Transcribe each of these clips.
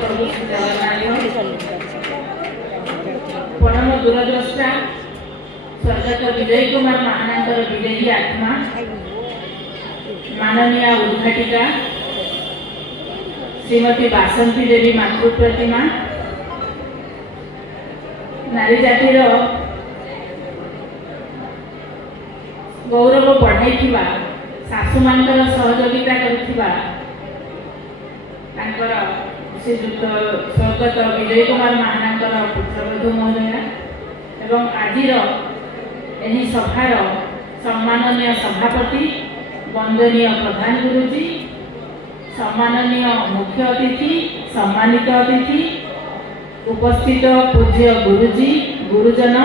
प्रभु श्री जगन्नाथ परम दूरद्रष्टा स्वर्गत विजय कुमार महानांकर विजयी आत्मा माननीय उद्घाटिका श्रीमती बासंती देवी मातृप्रतिमा नारी जातिर गौरव बढ़ाई सासु मानकर सहयोगिता करुवा श्रीजुक्त स्वर्गत विजय कुमार महानांकर पुत्रवधू महोदया एवं आजिर एही सभार सम्माननीय सभापति वंदनीय प्रधान गुरुजी सम्माननीय मुख्य अतिथि सम्मानित अतिथि उपस्थित पूज्य गुरुजी गुरुजन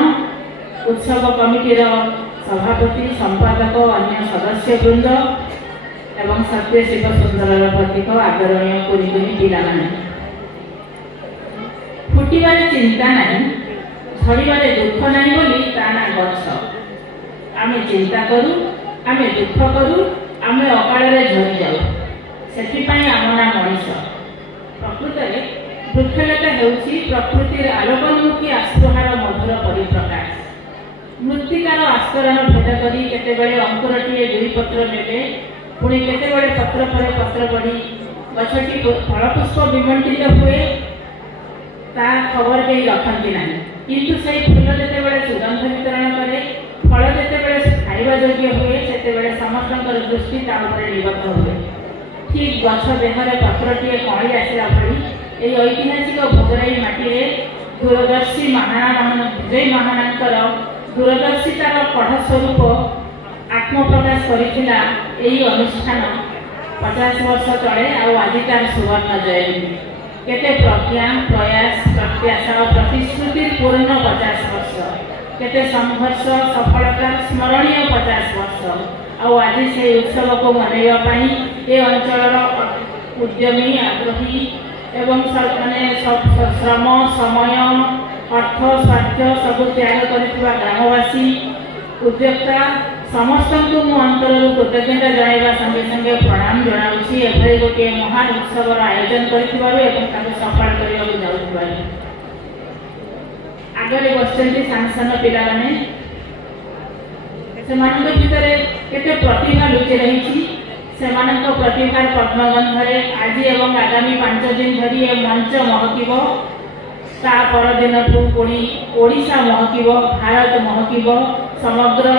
उत्सव कमिटीर सभापति संपादक अन्य सदस्य वृंद एवं सत्य शिव सुंदर प्रतीक आदरणीय कुनी कुनी पिला माने फुटिबार चिंता नहीं झड़बार दुख नहीं बोली ताना गछ आमे चिंता करू आमे दुख करू आमे अकाल झरी जाऊ से आम ना मनीष प्रकृत में वृक्षलता हेउछि प्रकृतिर आलोकोन्मुखी आस्पृहार मधुर परिप्रकाश मृत्तिकार आस्करण भेद करी केतेबेले अंकुरटीए दुई पत्र नेबे पुणी केतेबेले पत्र पर पत्र पड़ी गछटी फलपुष्प विमंटित हुए ता खबर कहीं रखती ना किंतु से फूल जितेबाला सुगंध वितरण करे फल जितेबाला खाइबा योग्य हुए से समस्त दृष्टि निबद्ध हुए ठीक गछ देहरे पत्रटीए कली आसला भली ऐतिहासिक भोगराई माटी दूरदर्शी विजय महानांकर दूरदर्शितार पढ़ स्वरूप आत्मप्रकाश करथिला एही अनुष्ठान 50 वर्ष तले आज तार सुवर्ण जयंती केते प्रज्ञा प्रयास प्रत्याशा और प्रतिश्रुति पूर्ण 50 वर्ष केते संघर्ष सफलता स्मरणीय 50 वर्ष आज से उत्सव को मनैवा ये अंचल उद्यमी आग्रही एवं माने श्रम समय अर्थ स्वार्थ सब त्याग करथिबा ग्रामवासी उद्योक्ता समस्त को मु अंतर कृतज्ञता जनाइबा संगे संगे प्रणाम जनाउछि एभली गोटे महान उत्सव आयोजन करथिबारु एवं ताको सफल करिबारु जाउथिबारु आगरे बसचंती सांसन पिला माने सेमानक भितरे केते प्रतिभा लुचि रहिछि सेमानक प्रतिभा पद्मगंधरे आज एवं आगामी 5 दिन धरी ए मंच महकिब ता परदिन पुणी ओडिशा महकिब भारत महकिब समग्र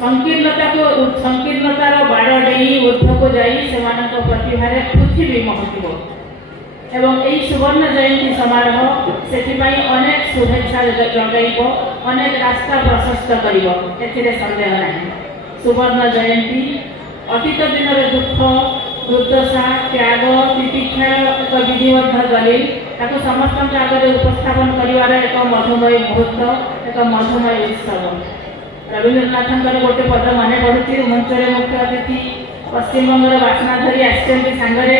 संकीर्णता को संकीर्णतार बाड़ डेई ऊर्ध्व को जाई सेमानक प्रतिभार पृथ्वी महकिब एवं यही सुवर्ण जयंती समारोह से अनेक शुभेच्छा जगाइब अनेक रास्ता प्रशस्त कर सन्देह ना सुवर्ण जयंती अतीत दिन दुख दुर्दशा त्याग तितिक्षार एक विधिबद्ध दलील ताको समस्त आगे उपस्थापन कर एक मधुमय मुहूर्त एक मधुमय उत्सव रवींद्रनाथ गोटे पद मन पड़ुची मंचर मुख्य अतिथि पश्चिमबंगर बासनाधरी आसंगे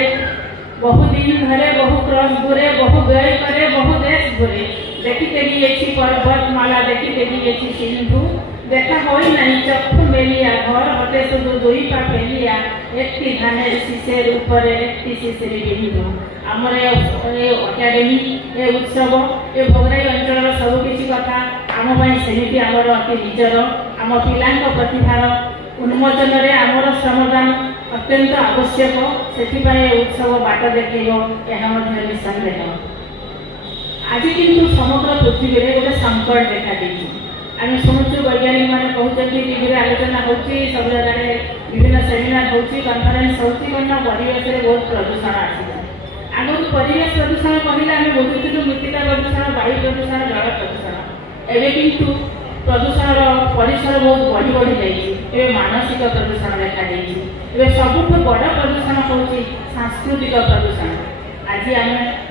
बहु दिन धरे बहु क्रस घुरे बहु व्यय करे बहु देश घुरे देखते गई पर्वतमाला देखते गई सिंधु देखा होई नहीं चक्षु मेलिया घर हटे शुधु दुई पा फेलिया एक धाने शिशेर ऊपर एक शिशिर बिंदु आमर अकाडेमी ए उत्सव ए भोगराई अंचल सबकि कथा आम सेमती आमर अति निजर आम पिला प्रतिभार उन्मोचन में आमर श्रमदान अत्यंत आवश्यक से उत्सव बाट देखो यह निसंदेह आज किंतु समग्र पृथ्वी में गोटे संकट देखा दी आम शुणुचु वैज्ञानिक मैंने कहते टीवी आलोचना होती सब जगह विभिन्न सेमिनार होती कन्फरेन्स होती परिवेश में बहुत प्रदूषण आसला आगु परिवेश प्रदूषण कहले आम बुझुलु मृत्तिका प्रदूषण वायु प्रदूषण जल प्रदूषण एवं किंतु प्रदूषण परिसर बहुत बढ़ी बढ़ी जाइए मानसिक प्रदूषण देखा सबुठ बड़ प्रदूषण हूँ सांस्कृतिक प्रदूषण आज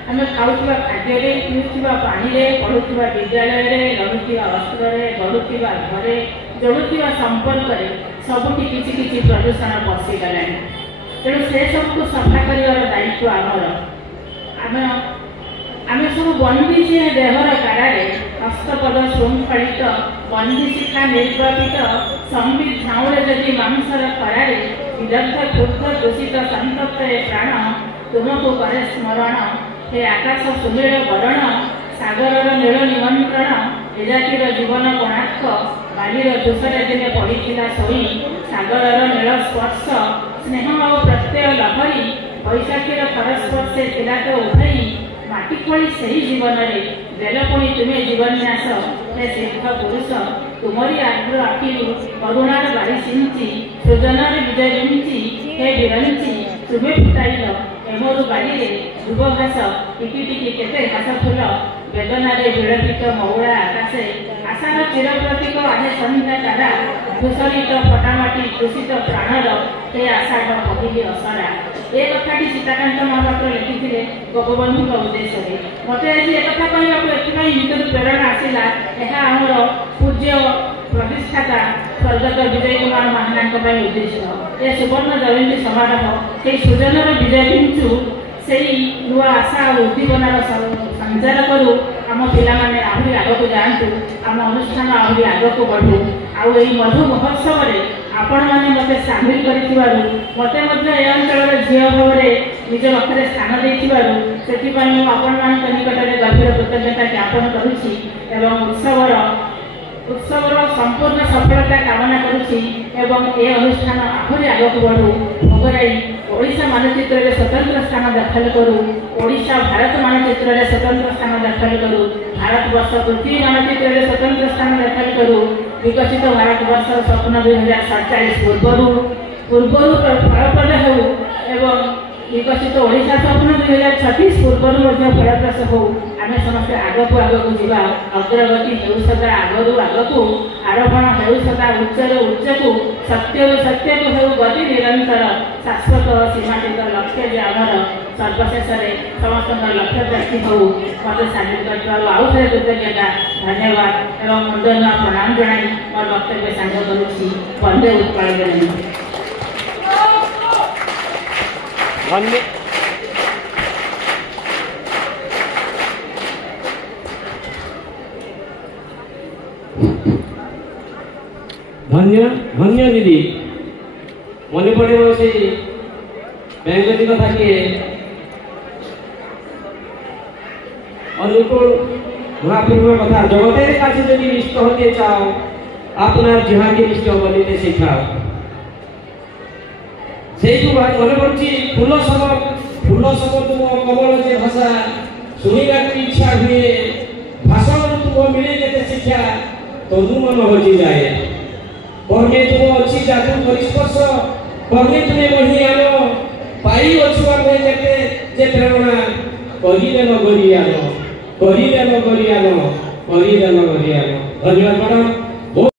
आम खाऊा खाद्य पीऊा पानी पढ़ुवा विद्यालय लड़ुवा वस्त्र गढ़ुवा घरे जोड़ुवा संपर्क सबुठी किसी किसी प्रदूषण पशिगला तेणु से सबको सफा कर दायित्व आमर आम सब बंदी से देहर कारे हस्तपद श्रृंखलित बंदी शिखा निर्वापित संबित झाउले जदि मांसर करारे विदग्ध क्षुद्र दूषित संतप्त प्राण तुमको करे स्मरण हे आकाश सुनील बरण सागरर नील निमंत्रण ए जातिर जीवन कोणार्क बालीर तुषार दिने पड़ीला शोई सागरर नील स्पर्श स्नेह और प्रत्यय लहरी बैशाखीर खर स्पर्शे थिला तो उभई माटी खोली सही जीवन रे बेलपुणी तुम्हें जीवन्यास हे सिद्ध पुरुष तुमरी आग्र आखि करुणार बारी सिंची सृजनार विजय बिंची हे विरंची तुम्हें फुटाइल एमरु बाड़ी ध्रुव घास टिकी टिकी केते घास फूल वेदनारे विलपित मौड़ा आकाशे आशार चिर प्रतीक आने सन्ध्या तारा धूसरित फटामाटी दूषित प्राणर हे आषाढ़ पहिली असरा ए कथाटी सीताकांत महापात्र लिखिथिले गोपबंधु उद्देश्य मत आज एक कथा कहवाक भितर प्रेरणा आसला यह आमर पूज्य प्रतिष्ठाता स्वर्गत विजय कुमार महाना उद्देश्य ए सुवर्ण जयंती समारोह से सृजनर विजय बिंचु से नुआ आशा और उद्दीपनार संचार करूँ आम पाने आहरी आगक जातु आम अनुष्ठान आहरी आगक बढ़ू आउ मधु महोत्सव आपण मैंने मत सामिल कर मत अंचल झील भाव निज पाखे स्थान देती आपण मान निकट में गभीर कृतज्ञता ज्ञापन करुच्ची उत्सवर संपूर्ण सफलता कामना करुच्ची अनुष्ठान आहरी आगक बढ़ू भोगराई ओडिशा मानचित्र में स्वतंत्र स्थान दखल करूँ ओडिशा भारत मानचित्र में स्वतंत्र स्थान दखल करूँ भारतवर्ष पृथ्वी मानचित्र में स्वतंत्र स्थान दखल करूँ विकसित भारतवर्ष स्वप्न 2047 पूर्वर फलप्रद हो विकसित ओडिशा स्वप्न 2036 पूर्वर फलप्रद हो आम समस्त आगक आगक जावा अग्रगति हो सदा आगरू आगकू आरोहण हो सदा उच्चर उच्चकू सत्य सत्य को हो गति निरंतर शाश्वत सीमाटित लक्ष्य जे आमर सर्वशेष समस्त लक्ष्य प्राप्ति हो मत सामिल कर आउ थे कृतज्ञता धन्यवाद एवं मुंडन प्रणाम जनाई मोर वक्तव्य सांग करुच्ची वंदे उत्कल जननी धन्य धन्य दीदी मन पड़े से बेंगली कथा किए अनुकूल महापूर्व कथा जगतेर काছে যদি নিষ্ঠ হতে চাও আপনার জিহাকে নিষ্ঠ বলিতে শেখাও সেইটু মনে করছি ফুল সম তুম কমল যে ভাষা শুনিবার ইচ্ছা হুয়ে ভাষণ তুম মিলে যেতে শিক্ষা তদু মন হজি যায় कर्मे तुम अच्छी जादू परिस्पर्श कर्मे तुम्हें बढ़ी आनो पाई अच्छु आमे जेते जे प्रेरणा करिले न करियानो धन्यवाद मैडम।